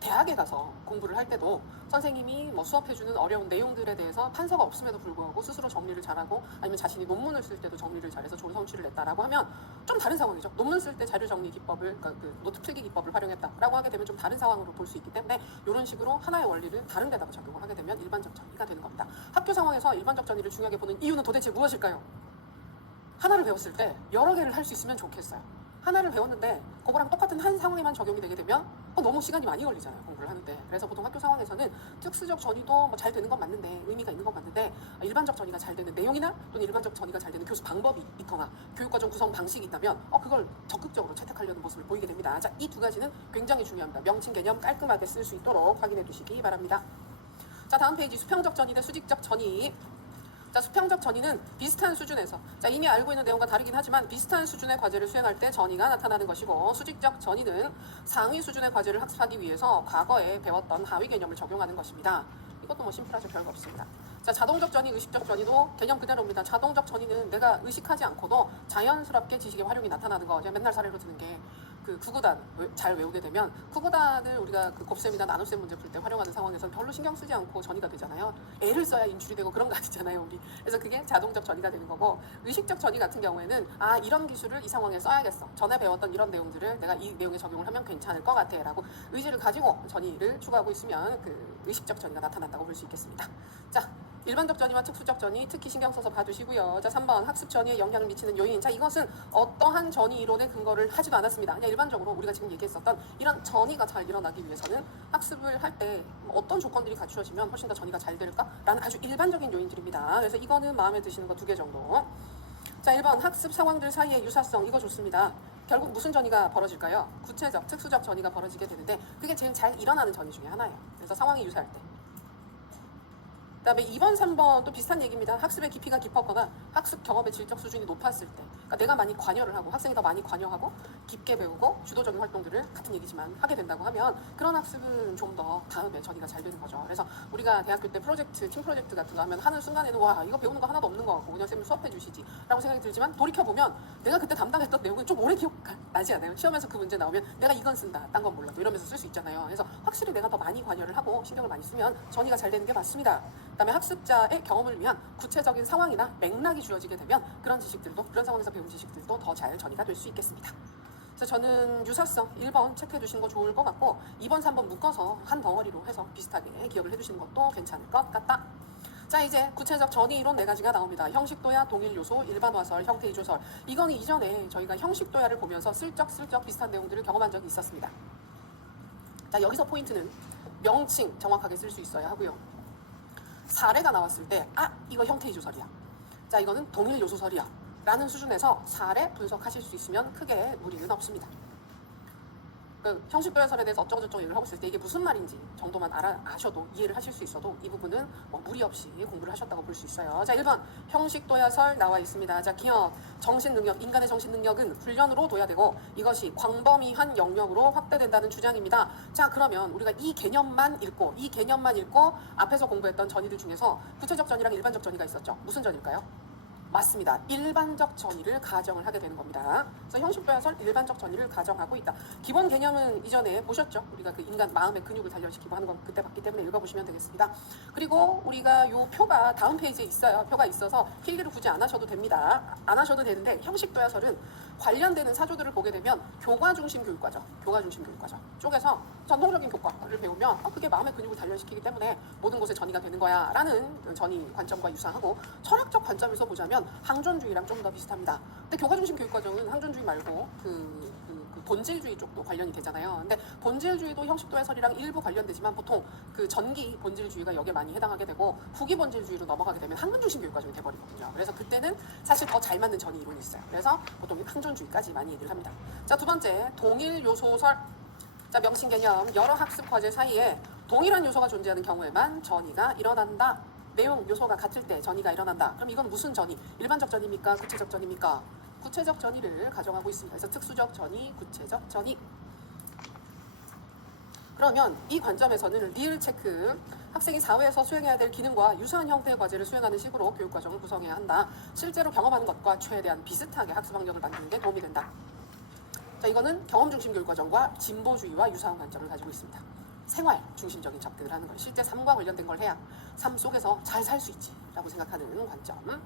대학에 가서 공부를 할 때도 선생님이 수업해주는 어려운 내용들에 대해서 판서가 없음에도 불구하고 스스로 정리를 잘하고 아니면 자신이 논문을 쓸 때도 정리를 잘해서 좋은 성취를 냈다라고 하면 좀 다른 상황이죠. 논문 쓸 때 자료 정리 기법을, 그러니까 그 노트 필기 기법을 활용했다라고 하게 되면 좀 다른 상황으로 볼 수 있기 때문에 이런 식으로 하나의 원리를 다른 데다가 적용을 하게 되면 일반적 전이가 되는 겁니다. 학교 상황에서 일반적 전이를 중요하게 보는 이유는 도대체 무엇일까요? 하나를 배웠을 때 여러 개를 할 수 있으면 좋겠어요. 하나를 배웠는데 그거랑 똑같은 한 상황에만 적용이 되게 되면 너무 시간이 많이 걸리잖아요, 공부를 하는데. 그래서 보통 학교 상황에서는 특수적 전이도 잘 되는 건 맞는데, 의미가 있는 건 맞는데 일반적 전이가 잘 되는 내용이나 또는 일반적 전이가 잘 되는 교수 방법이 있거나 교육과정 구성 방식이 있다면 그걸 적극적으로 채택하려는 모습을 보이게 됩니다. 자, 이 두 가지는 굉장히 중요합니다. 명칭 개념 깔끔하게 쓸 수 있도록 확인해 두시기 바랍니다. 자, 다음 페이지 수평적 전이 대 수직적 전이. 자, 수평적 전이는 비슷한 수준에서 이미 알고 있는 내용과 다르긴 하지만 비슷한 수준의 과제를 수행할 때 전이가 나타나는 것이고 수직적 전이는 상위 수준의 과제를 학습하기 위해서 과거에 배웠던 하위 개념을 적용하는 것입니다. 이것도 심플하죠. 별거 없습니다. 자, 자동적 전이, 의식적 전이도 개념 그대로입니다. 자동적 전이는 내가 의식하지 않고도 자연스럽게 지식의 활용이 나타나는 거. 제가 맨날 사례로 드는 게 그 구구단 잘 외우게 되면 구구단을 우리가 그 곱셈이나 나눗셈 문제 풀 때 활용하는 상황에서는 별로 신경 쓰지 않고 전이가 되잖아요. 애를 써야 인출이 되고 그런 거 아니잖아요, 우리. 그래서 그게 자동적 전이가 되는 거고 의식적 전이 같은 경우에는 이런 기술을 이 상황에 써야겠어. 전에 배웠던 이런 내용들을 내가 이 내용에 적용을 하면 괜찮을 것 같아 라고 의지를 가지고 전이를 추구하고 있으면 그 의식적 전이가 나타난다고 볼 수 있겠습니다. 자, 일반적 전이와 특수적 전이 특히 신경 써서 봐두시고요. 자, 3번 학습 전이에 영향을 미치는 요인. 자, 이것은 어떠한 전이 이론에 근거를 하지도 않았습니다. 그냥 일반적으로 우리가 지금 얘기했었던 이런 전이가 잘 일어나기 위해서는 학습을 할 때 어떤 조건들이 갖추어지면 훨씬 더 전이가 잘 될까라는 아주 일반적인 요인들입니다. 그래서 이거는 마음에 드시는 거 2개 정도. 자, 1번 학습 상황들 사이의 유사성. 이거 좋습니다. 결국 무슨 전이가 벌어질까요? 구체적, 특수적 전이가 벌어지게 되는데 그게 제일 잘 일어나는 전이 중에 하나예요. 그래서 상황이 유사할 때. 그 다음에 2번, 3번 또 비슷한 얘기입니다. 학습의 깊이가 깊었거나 학습 경험의 질적 수준이 높았을 때, 그러니까 내가 많이 관여를 하고 학생이 더 많이 관여하고 깊게 배우고 주도적인 활동들을 같은 얘기지만 하게 된다고 하면 그런 학습은 좀 더 다음에 전이가 잘 되는 거죠. 그래서 우리가 대학교 때 프로젝트, 팀 프로젝트 같은 거 하면 하는 순간에는 와, 이거 배우는 거 하나도 없는 것 같고 그냥 쌤이 수업해 주시지 라고 생각이 들지만 돌이켜보면 내가 그때 담당했던 내용은 좀 오래 기억나지 않아요? 시험에서 그 문제 나오면 내가 이건 쓴다, 딴 건 몰라도 이러면서 쓸 수 있잖아요. 그래서 확실히 내가 더 많이 관여를 하고 신경을 많이 쓰면 전이가 잘 되는 게 맞습니다. 그다음에 학습자의 경험을 위한 구체적인 상황이나 맥락이 주어지게 되면 그런 지식들도, 그런 상황에서 배운 지식들도 더 잘 전이가 될 수 있겠습니다. 그래서 저는 유사성 1번 체크해 두시는 거 좋을 것 같고 2번, 3번 묶어서 한 덩어리로 해서 비슷하게 기억을 해두시는 것도 괜찮을 것 같다. 자, 이제 구체적 전이 이론 4가지가 나옵니다. 형식도야, 동일 요소, 일반화설, 형태의 조설. 이건 이전에 저희가 형식도야를 보면서 슬쩍슬쩍 비슷한 내용들을 경험한 적이 있었습니다. 자, 여기서 포인트는 명칭 정확하게 쓸 수 있어야 하고요. 사례가 나왔을 때 이거 형태의 조설이야, 자 이거는 동일 요소설이야 라는 수준에서 사례 분석하실 수 있으면 크게 무리는 없습니다. 그 형식도야설에 대해서 어쩌고저쩌고 얘기를 하고 있을 때 이게 무슨 말인지 정도만 아셔도 이해를 하실 수 있어도 이 부분은 뭐 무리 없이 공부를 하셨다고 볼 수 있어요. 자, 1번 형식도야설 나와 있습니다. 자, 기억, 정신능력, 인간의 정신능력은 훈련으로 둬야 되고 이것이 광범위한 영역으로 확대된다는 주장입니다. 자, 그러면 우리가 이 개념만 읽고 앞에서 공부했던 전이들 중에서 구체적 전이랑 일반적 전이가 있었죠. 무슨 전일까요? 맞습니다. 일반적 전이를 가정을 하게 되는 겁니다. 그래서 형식도야설 일반적 전이를 가정하고 있다. 기본 개념은 이전에 보셨죠? 우리가 그 인간 마음의 근육을 단련시키고 하는 건 그때 봤기 때문에 읽어보시면 되겠습니다. 그리고 우리가 요 표가 다음 페이지에 있어요. 표가 있어서 필기를 굳이 안 하셔도 됩니다. 안 하셔도 되는데 형식도야설은 관련되는 사조들을 보게 되면 교과 중심 교육과정 쪽에서 전통적인 교과를 배우면 그게 마음의 근육을 단련시키기 때문에 모든 곳에 전이가 되는 거야 라는 전이 관점과 유사하고, 철학적 관점에서 보자면 항존주의랑 좀 더 비슷합니다. 근데 교과 중심 교육과정은 항존주의 말고 그 본질주의 쪽도 관련이 되잖아요. 근데 본질주의도 형식도야설이랑 일부 관련되지만 보통 그 전기 본질주의가 여기에 많이 해당하게 되고 후기 본질주의로 넘어가게 되면 학문 중심 교육과정이 돼버리거든요. 그래서 그때는 사실 더 잘 맞는 전이 이론이 있어요. 그래서 보통 항존주의까지 많이 얘기를 합니다. 자, 2번째 동일 요소설. 자, 명칭 개념, 여러 학습 과제 사이에 동일한 요소가 존재하는 경우에만 전이가 일어난다. 내용 요소가 같을 때 전이가 일어난다. 그럼 이건 무슨 전이? 일반적 전입니까? 구체적 전입니까? 구체적 전이를 가정하고 있습니다. 그래서 특수적 전이, 구체적 전이. 그러면 이 관점에서는 리을 체크, 학생이 사회에서 수행해야 될 기능과 유사한 형태의 과제를 수행하는 식으로 교육과정을 구성해야 한다. 실제로 경험하는 것과 최대한 비슷하게 학습 환경을 만드는 데 도움이 된다. 자, 이거는 경험 중심 교육과정과 진보주의와 유사한 관점을 가지고 있습니다. 생활 중심적인 접근을 하는 거예요. 실제 삶과 관련된 걸 해야 삶 속에서 잘 살 수 있지 라고 생각하는 관점.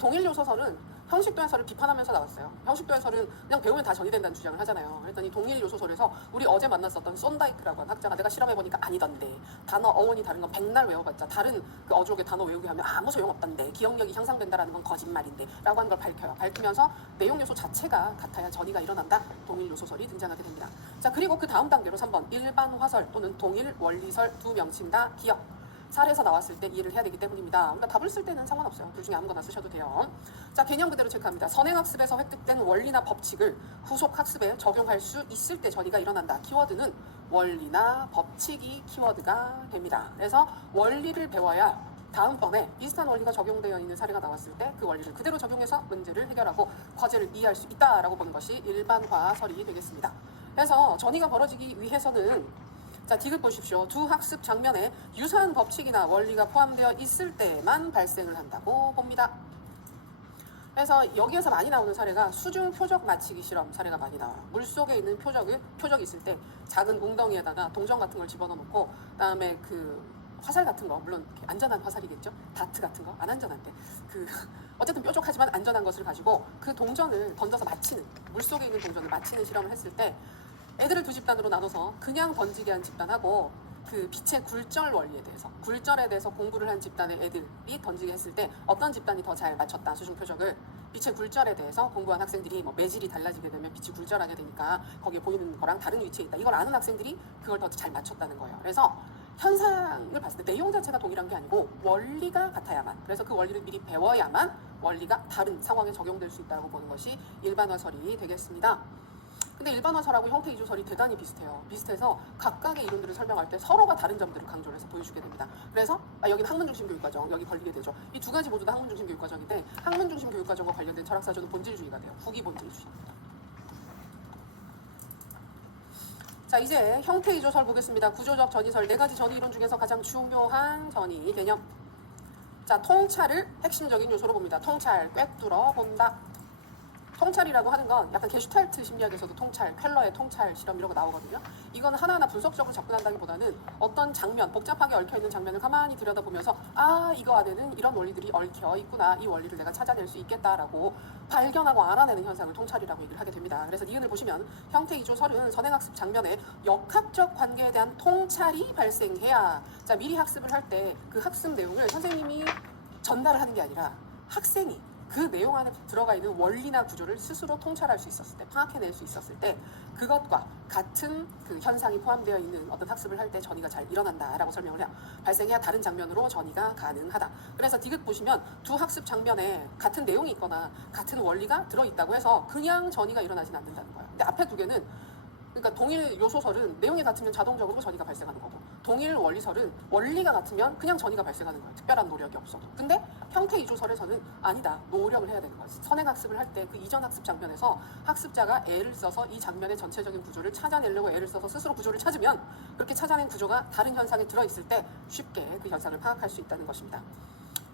동일 요소설은 형식도야설을 비판하면서 나왔어요. 형식도야설은 그냥 배우면 다 전이 된다는 주장을 하잖아요. 그랬더니 동일 요소설에서 우리 어제 만났었던 손다이크라고 하는 학자가 내가 실험해보니까 아니던데, 단어 어원이 다른 건 백날 외워봤자 다른 그 어족의 단어 외우게 하면 아무 소용없던데, 기억력이 향상된다라는 건 거짓말인데 라고 하는 걸 밝혀요. 밝히면서 내용 요소 자체가 같아야 전이가 일어난다. 동일 요소설이 등장하게 됩니다. 자, 그리고 그 다음 단계로 3번 일반화설 또는 동일 원리설 두 명칭 다 기억. 사례에서 나왔을 때 이해를 해야 되기 때문입니다. 그러니까 답을 쓸 때는 상관없어요. 둘 중에 아무거나 쓰셔도 돼요. 자, 개념 그대로 체크합니다. 선행학습에서 획득된 원리나 법칙을 후속학습에 적용할 수 있을 때 전이가 일어난다. 키워드는 원리나 법칙이 키워드가 됩니다. 그래서 원리를 배워야 다음번에 비슷한 원리가 적용되어 있는 사례가 나왔을 때 그 원리를 그대로 적용해서 문제를 해결하고 과제를 이해할 수 있다라고 보는 것이 일반화설이 되겠습니다. 그래서 전이가 벌어지기 위해서는, 자, 디귿 보십시오. 두 학습 장면에 유사한 법칙이나 원리가 포함되어 있을 때만 발생을 한다고 봅니다. 그래서 여기에서 많이 나오는 사례가 수중 표적 맞히기 실험 사례가 많이 나와요. 물속에 있는 표적이 있을 때 작은 웅덩이에다가 동전 같은 걸 집어넣어 놓고, 그다음에 그 화살 같은 거, 물론 안전한 화살이겠죠. 다트 같은 거, 안 안전한데 어쨌든 뾰족하지만 안전한 것을 가지고 그 동전을 던져서 맞히는, 물속에 있는 동전을 맞히는 실험을 했을 때 애들을 두 집단으로 나눠서 그냥 던지게 한 집단하고 그 빛의 굴절 원리에 대해서, 굴절에 대해서 공부를 한 집단의 애들이 던지게 했을 때 어떤 집단이 더 잘 맞췄다, 수중 표적을. 빛의 굴절에 대해서 공부한 학생들이 뭐 매질이 달라지게 되면 빛이 굴절하게 되니까 거기에 보이는 거랑 다른 위치에 있다, 이걸 아는 학생들이 그걸 더 잘 맞췄다는 거예요. 그래서 현상을 봤을 때 내용 자체가 동일한 게 아니고 원리가 같아야만, 그래서 그 원리를 미리 배워야만 원리가 다른 상황에 적용될 수 있다고 보는 것이 일반화설이 되겠습니다. 근데 일반화설하고 형태이조설이 대단히 비슷해요. 비슷해서 각각의 이론들을 설명할 때 서로가 다른 점들을 강조를 해서 보여주게 됩니다. 그래서 여기는 학문중심 교육과정, 여기 걸리게 되죠. 이 두 가지 모두 다 학문중심 교육과정인데 학문중심 교육과정과 관련된 철학사조는 본질주의가 돼요. 후기 본질주의. 자, 이제 형태이조설 보겠습니다. 구조적 전이설, 네 가지 전이 이론 중에서 가장 중요한 전이 개념. 자, 통찰을 핵심적인 요소로 봅니다. 통찰, 꿰뚫어 본다. 통찰이라고 하는 건 약간 게슈탈트 심리학에서도 통찰, 켈러의 통찰 실험 이런 거 나오거든요. 이건 하나하나 분석적으로 접근한다기보다는 어떤 장면, 복잡하게 얽혀있는 장면을 가만히 들여다보면서 아, 이거 안에는 이런 원리들이 얽혀 있구나, 이 원리를 내가 찾아낼 수 있겠다라고 발견하고 알아내는 현상을 통찰이라고 얘기를 하게 됩니다. 그래서 니은을 보시면 형태이조설은 선행학습 장면에 역학적 관계에 대한 통찰이 발생해야, 자, 미리 학습을 할 때 그 학습 내용을 선생님이 전달을 하는 게 아니라 학생이 그 내용 안에 들어가 있는 원리나 구조를 스스로 통찰할 수 있었을 때, 파악해낼 수 있었을 때 그것과 같은 그 현상이 포함되어 있는 어떤 학습을 할 때 전이가 잘 일어난다라고 설명을 해요. 발생해야 다른 장면으로 전이가 가능하다. 그래서 디귿 보시면 두 학습 장면에 같은 내용이 있거나 같은 원리가 들어있다고 해서 그냥 전이가 일어나진 않는다는 거예요. 근데 앞에 두 개는, 그러니까 동일 요소설은 내용이 같으면 자동적으로 전이가 발생하는 거고, 동일 원리설은 원리가 같으면 그냥 전이가 발생하는 거예요. 특별한 노력이 없어도. 근데 형태이조설에서는 아니다, 노력을 해야 되는 거예요. 선행학습을 할 때 그 이전 학습 장면에서 학습자가 애를 써서 이 장면의 전체적인 구조를 찾아내려고 애를 써서 스스로 구조를 찾으면 그렇게 찾아낸 구조가 다른 현상에 들어있을 때 쉽게 그 현상을 파악할 수 있다는 것입니다.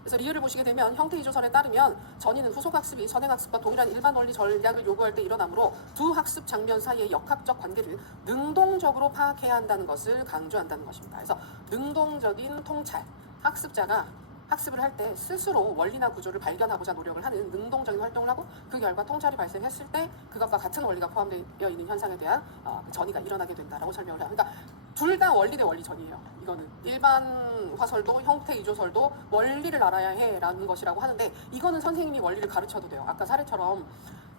그래서 리을을 보시게 되면 형태이조설에 따르면 전이는 후속학습이 선행학습과 동일한 일반 원리 전략을 요구할 때 일어나므로 두 학습 장면 사이의 역학적 관계를 능동적으로 파악해야 한다는 것을 강조한다는 것입니다. 그래서 능동적인 통찰, 학습자가 학습을 할 때 스스로 원리나 구조를 발견하고자 노력을 하는 능동적인 활동을 하고 그 결과 통찰이 발생했을 때 그것과 같은 원리가 포함되어 있는 현상에 대한 전이가 일어나게 된다라고 설명을 해요. 그러니까 둘 다 원리 대 원리 전이에요. 이거는 일반 화설도 형태이조설도 원리를 알아야 해라는 것이라고 하는데, 이거는 선생님이 원리를 가르쳐도 돼요. 아까 사례처럼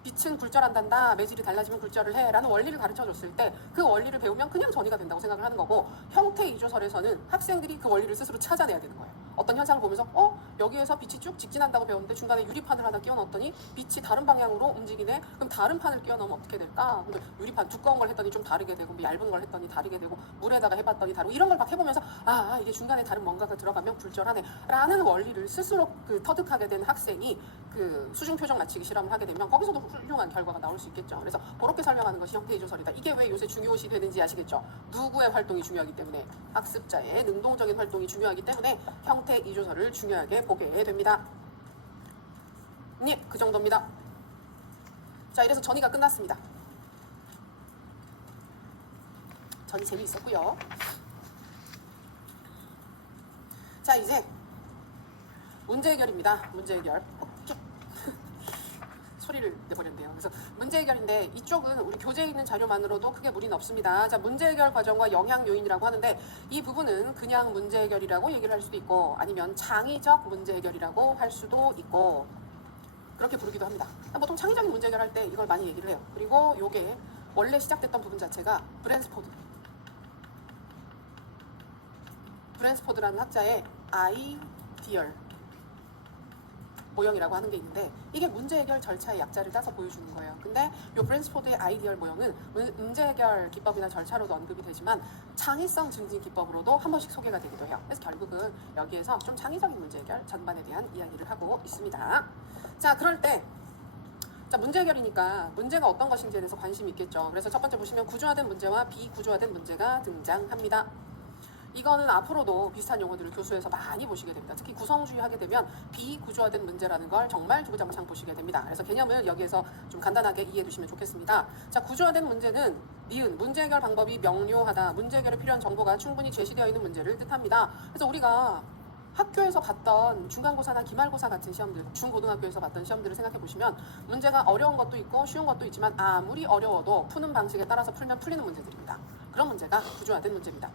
빛은 굴절한단다, 매질이 달라지면 굴절을 해 라는 원리를 가르쳐줬을 때 그 원리를 배우면 그냥 전이가 된다고 생각을 하는 거고, 형태이조설에서는 학생들이 그 원리를 스스로 찾아내야 되는 거예요. 어떤 현상을 보면서 여기에서 빛이 쭉 직진한다고 배웠는데 중간에 유리판을 하나 끼워 넣었더니 빛이 다른 방향으로 움직이네. 그럼 다른 판을 끼워 넣으면 어떻게 될까? 근데 유리판 두꺼운 걸 했더니 좀 다르게 되고, 뭐 얇은 걸 했더니 다르게 되고, 물에다가 해봤더니 다르고, 이런 걸 막 해보면서 이게 중간에 다른 뭔가가 들어가면 굴절하네 라는 원리를 스스로 터득하게 된 학생이 그 수중 표적 맞추기 실험을 하게 되면 거기서도 훌륭한 결과가 나올 수 있겠죠. 그래서 그렇게 설명하는 것이 형태이조설이다. 이게 왜 요새 중요시 되는지 아시겠죠? 누구의 활동이 중요하기 때문에, 학습자의 능동적인 활동이 중요하기 때문에 형태이조설을 중요하게 보게 됩니다. 네, 그 정도입니다. 자, 이래서 전이가 끝났습니다. 전이 재미있었고요. 자, 이제 문제 해결입니다. 문제 해결. 소리를 내버렸네요. 그래서 문제 해결인데 이쪽은 우리 교재에 있는 자료만으로도 크게 무리는 없습니다. 자, 문제 해결 과정과 영향 요인이라고 하는데, 이 부분은 그냥 문제 해결이라고 얘기를 할 수도 있고 아니면 창의적 문제 해결이라고 할 수도 있고 그렇게 부르기도 합니다. 보통 창의적인 문제 해결할 때 이걸 많이 얘기를 해요. 그리고 요게 원래 시작됐던 부분 자체가 브랜스포드라는 학자의 아이디얼 모형이라고 하는 게 있는데, 이게 문제 해결 절차의 약자를 따서 보여주는 거예요. 근데 이 브랜스포드의 아이디얼 모형은 문제 해결 기법이나 절차로도 언급이 되지만 창의성 증진 기법으로도 한 번씩 소개가 되기도 해요. 그래서 결국은 여기에서 좀 창의적인 문제 해결 전반에 대한 이야기를 하고 있습니다. 자, 그럴 때 문제 해결이니까 문제가 어떤 것인지에 대해서 관심이 있겠죠. 그래서 첫 번째 보시면 구조화된 문제와 비구조화된 문제가 등장합니다. 이거는 앞으로도 비슷한 용어들을 교수에서 많이 보시게 됩니다. 특히 구성주의 하게 되면 비구조화된 문제라는 걸 정말 주구장창 보시게 됩니다. 그래서 개념을 여기에서 좀 간단하게 이해해 두시면 좋겠습니다. 자, 구조화된 문제는 니은 문제 해결 방법이 명료하다, 문제 해결에 필요한 정보가 충분히 제시되어 있는 문제를 뜻합니다. 그래서 우리가 학교에서 봤던 중간고사나 기말고사 같은 시험들, 중고등학교에서 봤던 시험들을 생각해 보시면 문제가 어려운 것도 있고 쉬운 것도 있지만 아무리 어려워도 푸는 방식에 따라서 풀면 풀리는 문제들입니다. 그런 문제가 구조화된 문제입니다.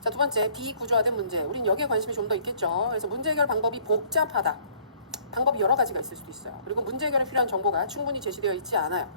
자, 두 번째, 비구조화된 문제. 우린 여기에 관심이 좀 더 있겠죠. 그래서 문제 해결 방법이 복잡하다. 방법이 여러 가지가 있을 수도 있어요. 그리고 문제 해결에 필요한 정보가 충분히 제시되어 있지 않아요.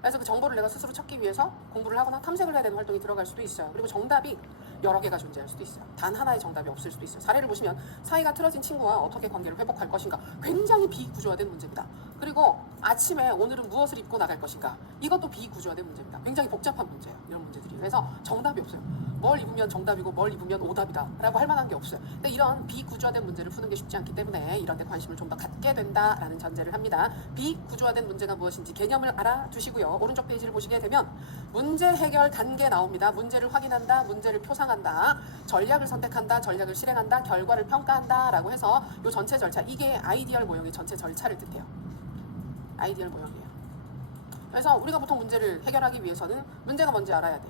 그래서 그 정보를 내가 스스로 찾기 위해서 공부를 하거나 탐색을 해야 되는 활동이 들어갈 수도 있어요. 그리고 정답이 여러 개가 존재할 수도 있어요. 단 하나의 정답이 없을 수도 있어요. 사례를 보시면 사이가 틀어진 친구와 어떻게 관계를 회복할 것인가, 굉장히 비구조화된 문제입니다. 그리고 아침에 오늘은 무엇을 입고 나갈 것인가, 이것도 비구조화된 문제입니다. 굉장히 복잡한 문제예요. 이런 문제들이. 그래서 정답이 없어요. 뭘 입으면 정답이고 뭘 입으면 오답이다 라고 할 만한 게 없어요. 근데 이런 비구조화된 문제를 푸는 게 쉽지 않기 때문에 이런 데 관심을 좀 더 갖게 된다라는 전제를 합니다. 비구조화된 문제가 무엇인지 개념을 알아두시고요. 오른쪽 페이지를 보시게 되면 문제 해결 단계 나옵니다. 문제를 확인한다, 문제를 표상한다, 전략을 선택한다, 전략을 실행한다, 결과를 평가한다 라고 해서 이 전체 절차, 이게 아이디얼 모형의 전체 절차를 뜻해요. 아이디얼 모형이에요. 그래서 우리가 보통 문제를 해결하기 위해서는 문제가 뭔지 알아야 돼.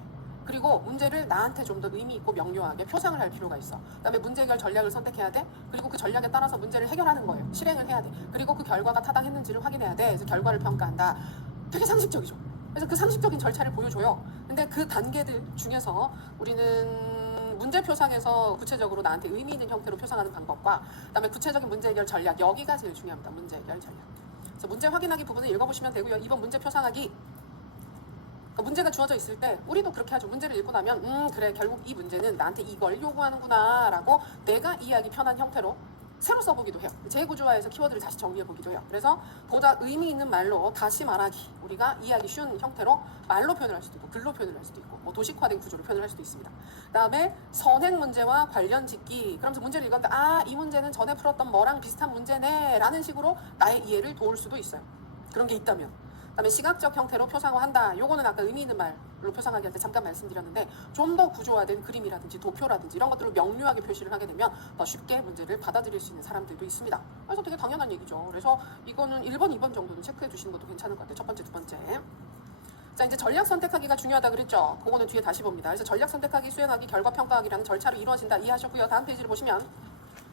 그리고 문제를 나한테 좀 더 의미 있고 명료하게 표상을 할 필요가 있어. 그다음에 문제 해결 전략을 선택해야 돼. 그리고 그 전략에 따라서 문제를 해결하는 거예요. 실행을 해야 돼. 그리고 그 결과가 타당했는지를 확인해야 돼. 그래서 결과를 평가한다. 되게 상식적이죠. 그래서 그 상식적인 절차를 보여줘요. 근데 그 단계들 중에서 우리는 문제 표상에서 구체적으로 나한테 의미 있는 형태로 표상하는 방법과 그다음에 구체적인 문제 해결 전략, 여기가 제일 중요합니다. 문제 해결 전략. 그래서 문제 확인하기 부분을 읽어보시면 되고요. 이번 문제 표상하기, 그러니까 문제가 주어져 있을 때 우리도 그렇게 하죠. 문제를 읽고 나면 그래, 결국 이 문제는 나한테 이걸 요구하는구나 라고 내가 이해하기 편한 형태로 새로 써보기도 해요. 재구조화해서 키워드를 다시 정리해보기도 해요. 그래서 보다 의미 있는 말로 다시 말하기, 우리가 이해하기 쉬운 형태로 말로 표현을 할 수도 있고 글로 표현을 할 수도 있고 뭐 도식화된 구조로 표현을 할 수도 있습니다. 그 다음에 선행 문제와 관련 짓기, 그러면서 문제를 읽었는데 이 문제는 전에 풀었던 뭐랑 비슷한 문제네 라는 식으로 나의 이해를 도울 수도 있어요. 그런 게 있다면. 그다음에 시각적 형태로 표상화한다. 요거는 아까 의미 있는 말로 표상하기 할 때 잠깐 말씀드렸는데 좀 더 구조화된 그림이라든지 도표라든지 이런 것들을 명료하게 표시를 하게 되면 더 쉽게 문제를 받아들일 수 있는 사람들도 있습니다. 그래서 되게 당연한 얘기죠. 그래서 이거는 1번, 2번 정도는 체크해 두시는 것도 괜찮을 것 같아요. 첫 번째, 두 번째. 자, 이제 전략 선택하기가 중요하다 그랬죠. 그거는 뒤에 다시 봅니다. 그래서 전략 선택하기, 수행하기, 결과 평가하기라는 절차로 이루어진다. 이해하셨고요. 다음 페이지를 보시면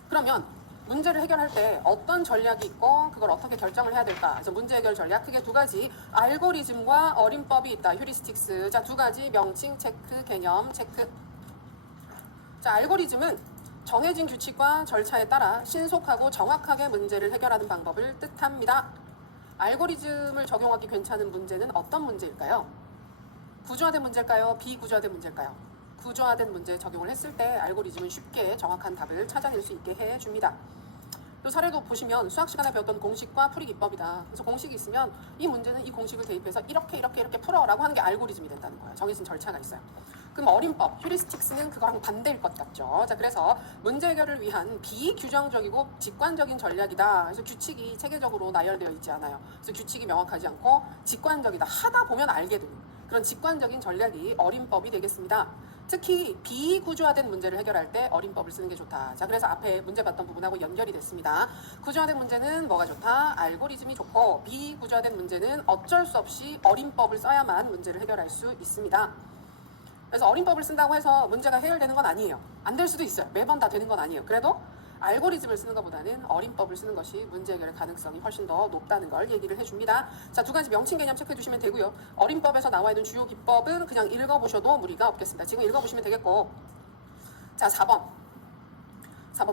그러면 문제를 해결할 때 어떤 전략이 있고 그걸 어떻게 결정을 해야 될까? 그래서 문제 해결 전략, 크게 두 가지, 알고리즘과 어림법이 있다. 휴리스틱스. 자, 두 가지 명칭 체크, 개념 체크. 자, 알고리즘은 정해진 규칙과 절차에 따라 신속하고 정확하게 문제를 해결하는 방법을 뜻합니다. 알고리즘을 적용하기 괜찮은 문제는 어떤 문제일까요? 구조화된 문제일까요? 비구조화된 문제일까요? 구조화된 문제에 적용을 했을 때 알고리즘은 쉽게 정확한 답을 찾아낼 수 있게 해줍니다. 또 사례도 보시면 수학 시간에 배웠던 공식과 풀이 기법이다. 그래서 공식이 있으면 이 문제는 이 공식을 대입해서 이렇게 풀어라고 하는 게 알고리즘이 된다는 거예요. 정해진 절차가 있어요. 그럼 어림법, 휴리스틱스는 그거랑 반대일 것 같죠. 자, 그래서 문제 해결을 위한 비규정적이고 직관적인 전략이다. 그래서 규칙이 체계적으로 나열되어 있지 않아요. 그래서 규칙이 명확하지 않고 직관적이다. 하다 보면 알게 되는 그런 직관적인 전략이 어림법이 되겠습니다. 특히 비구조화된 문제를 해결할 때 어림법을 쓰는 게 좋다. 자, 그래서 앞에 문제 봤던 부분하고 연결이 됐습니다. 구조화된 문제는 뭐가 좋다? 알고리즘이 좋고, 비구조화된 문제는 어쩔 수 없이 어림법을 써야만 문제를 해결할 수 있습니다. 그래서 어림법을 쓴다고 해서 문제가 해결되는 건 아니에요. 안 될 수도 있어요. 매번 다 되는 건 아니에요. 그래도 알고리즘을 쓰는 것보다는 어림법을 쓰는 것이 문제 해결의 가능성이 훨씬 더 높다는 걸 얘기를 해줍니다. 자, 두 가지 명칭 개념 체크해 주시면 되고요. 어림법에서 나와 있는 주요 기법은 그냥 읽어보셔도 무리가 없겠습니다. 지금 읽어보시면 되겠고. 자, 4번.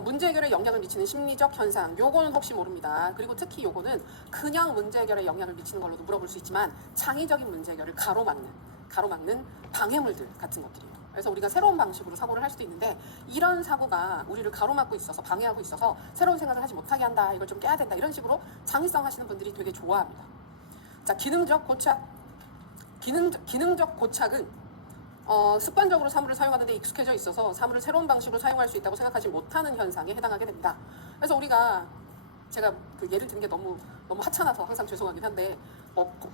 문제 해결에 영향을 미치는 심리적 현상. 요거는 혹시 모릅니다. 그리고 특히 요거는 그냥 문제 해결에 영향을 미치는 걸로도 물어볼 수 있지만 창의적인 문제 해결을 가로막는 방해물들 같은 것들이에요. 그래서 우리가 새로운 방식으로 사고를 할 수도 있는데 이런 사고가 우리를 가로막고 있어서 방해하고 있어서 새로운 생각을 하지 못하게 한다. 이걸 좀 깨야 된다. 이런 식으로 창의성 하시는 분들이 되게 좋아합니다. 자, 기능적 고착. 기능적 고착은 습관적으로 사물을 사용하는 데 익숙해져 있어서 사물을 새로운 방식으로 사용할 수 있다고 생각하지 못하는 현상에 해당하게 됩니다. 그래서 우리가 제가 그 예를 든 게 너무 하찮아서 항상 죄송하긴 한데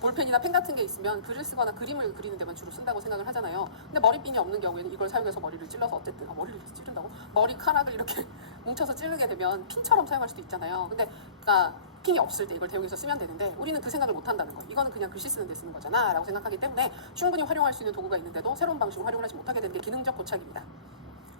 볼펜이나 펜 같은 게 있으면 글을 쓰거나 그림을 그리는 데만 주로 쓴다고 생각을 하잖아요. 근데 머리핀이 없는 경우에는 이걸 사용해서 머리를 찔러서 어쨌든 머리를 찌른다고? 머리카락을 이렇게 뭉쳐서 찌르게 되면 핀처럼 사용할 수도 있잖아요. 근데 그러니까 핀이 없을 때 이걸 대용해서 쓰면 되는데 우리는 그 생각을 못 한다는 거예요. 이거는 그냥 글씨 쓰는 데 쓰는 거잖아 라고 생각하기 때문에 충분히 활용할 수 있는 도구가 있는데도 새로운 방식으로 활용을 하지 못하게 되는 게 기능적 고착입니다.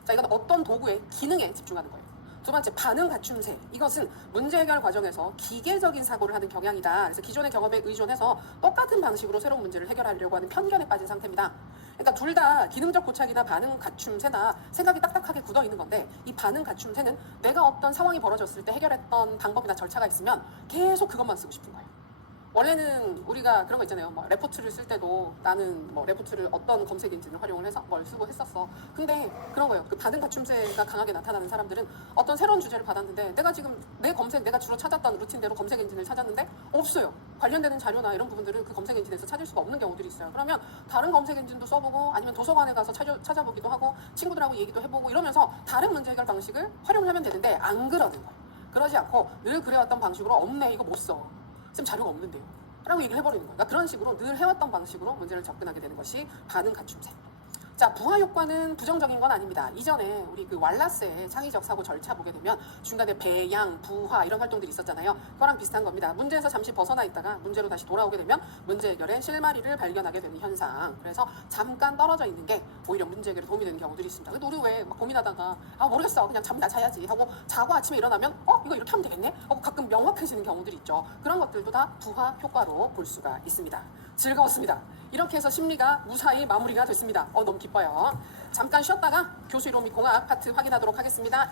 자, 이건 어떤 도구의 기능에 집중하는 거예요. 두 번째, 반응 갖춤새. 이것은 문제 해결 과정에서 기계적인 사고를 하는 경향이다. 그래서 기존의 경험에 의존해서 똑같은 방식으로 새로운 문제를 해결하려고 하는 편견에 빠진 상태입니다. 그러니까 둘 다 기능적 고착이나 반응 갖춤새나 생각이 딱딱하게 굳어 있는 건데, 이 반응 갖춤새는 내가 어떤 상황이 벌어졌을 때 해결했던 방법이나 절차가 있으면 계속 그것만 쓰고 싶은 거예요. 원래는 우리가 그런 거 있잖아요. 뭐 레포트를 쓸 때도 나는 뭐 레포트를 어떤 검색 엔진을 활용을 해서 뭘 쓰고 했었어. 근데 그런 거예요. 그 반응 갖춤새가 강하게 나타나는 사람들은 어떤 새로운 주제를 받았는데 내가 지금 내가 주로 찾았던 루틴대로 검색 엔진을 찾았는데 없어요. 관련되는 자료나 이런 부분들은 그 검색 엔진에서 찾을 수가 없는 경우들이 있어요. 그러면 다른 검색 엔진도 써보고 아니면 도서관에 가서 찾아보기도 하고 친구들하고 얘기도 해보고 이러면서 다른 문제 해결 방식을 활용하면 되는데 안 그러는 거예요. 그러지 않고 늘 그래왔던 방식으로 없네 이거 못 써. 쌤 자료가 없는데요 라고 얘기를 해버리는 거예요. 그러니까 그런 식으로 늘 해왔던 방식으로 문제를 접근하게 되는 것이 반응 갖춤새. 자, 부하 효과는 부정적인 건 아닙니다. 이전에 우리 그 왈라스의 창의적 사고 절차 보게 되면 중간에 배양, 부하 이런 활동들이 있었잖아요. 그거랑 비슷한 겁니다. 문제에서 잠시 벗어나 있다가 문제로 다시 돌아오게 되면 문제 해결에 실마리를 발견하게 되는 현상. 그래서 잠깐 떨어져 있는 게 오히려 문제 해결에 도움이 되는 경우들이 있습니다. 근데 우리 왜 막 고민하다가 모르겠어 그냥 잠이나 자야지 하고 자고 아침에 일어나면 이거 이렇게 하면 되겠네 하고 가끔 명확해지는 경우들이 있죠. 그런 것들도 다 부하 효과로 볼 수가 있습니다. 즐거웠습니다. 이렇게 해서 심리가 무사히 마무리가 됐습니다. 너무 기뻐요. 잠깐 쉬었다가 교수 이론 및 공학 파트 확인하도록 하겠습니다.